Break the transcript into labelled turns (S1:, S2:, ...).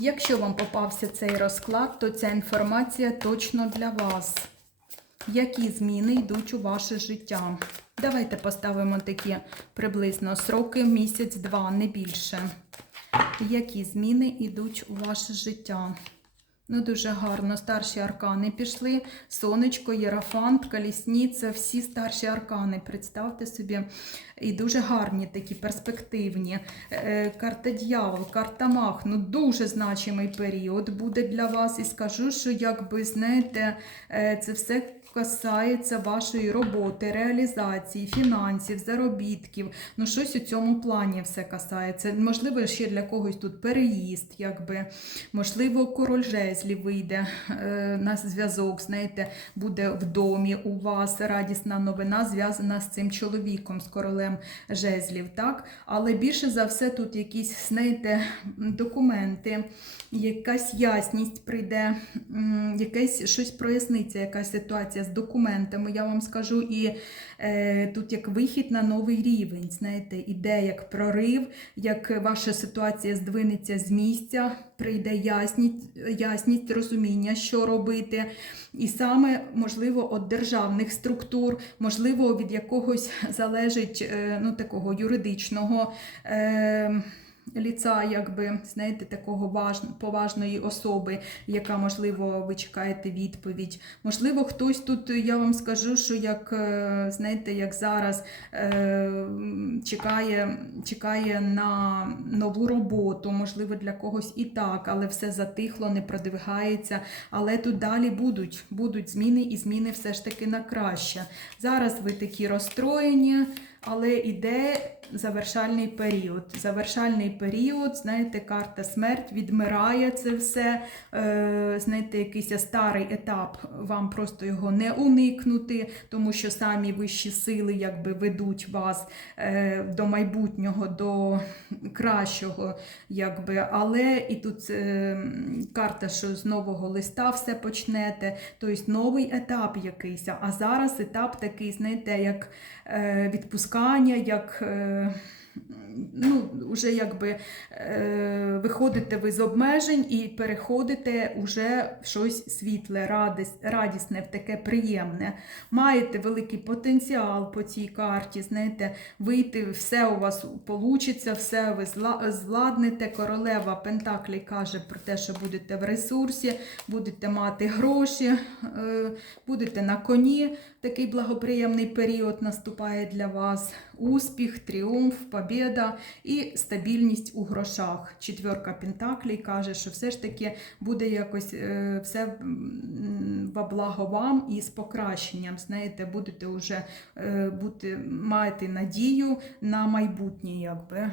S1: Якщо вам попався цей розклад, то ця інформація точно для вас. Які зміни йдуть у ваше життя? Давайте поставимо такі приблизно сроки, місяць-два, не більше. Які зміни йдуть у ваше життя? Ну, дуже гарно. Старші аркани пішли. Сонечко, Єрафант, Калісніця, всі старші аркани. Представте собі. І дуже гарні такі перспективні. Е, Карта дьявол, карта мах. Ну, дуже значимий період буде для вас. І скажу, що якби знаєте, е, це все касається вашої роботи, реалізації, фінансів, заробітків. Ну, щось у цьому плані все касається. Можливо, ще для когось тут переїзд, якби. Можливо, король жезлів вийде е, на зв'язок, знаєте, буде в домі у вас радісна новина, зв'язана з цим чоловіком, з королем жезлів. так? Але більше за все тут якісь, знаєте, документи, якась ясність прийде, якесь щось проясниться, якась ситуація з документами, я вам скажу, і е, тут як вихід на новий рівень, знаєте, іде як прорив, як ваша ситуація здвинеться з місця, прийде ясність, ясність розуміння, що робити. І саме, можливо, від державних структур, можливо, від якогось залежить е, ну, такого юридичного. Е, Ліца, якби, знаєте, такого важ... поважної особи, яка, можливо, ви чекаєте відповідь. Можливо, хтось тут, я вам скажу, що як, е, знаєте, як зараз е, чекає, чекає на нову роботу, можливо, для когось і так, але все затихло, не продвигається. Але тут далі будуть, будуть зміни і зміни все ж таки на краще. Зараз ви такі розстроєні. Але іде завершальний період. Завершальний період, знаєте, карта смерть відмирає це все. Е, знаєте, якийсь старий етап, вам просто його не уникнути, тому що самі вищі сили якби ведуть вас е, до майбутнього, до кращого. якби. Але і тут е, карта, що з нового листа все почнете, тобто новий етап якийсь. А зараз етап такий, знаєте, як е, відпускання, як е, ну, вже якби е, виходите ви з обмежень і переходите вже в щось світле, радіс, радісне, в таке приємне. Маєте великий потенціал по цій карті, знаєте, вийти, все у вас вийде, все ви зла- зладните. Королева Пентаклі каже про те, що будете в ресурсі, будете мати гроші, е, будете на коні. Такий благоприємний період наступає для вас. Успіх, тріумф, побіда і стабільність у грошах. Четверка Пентаклій каже, що все ж таки буде якось е, все во благо вам і з покращенням. Знаєте, будете вже е, бути, мати надію на майбутнє, якби.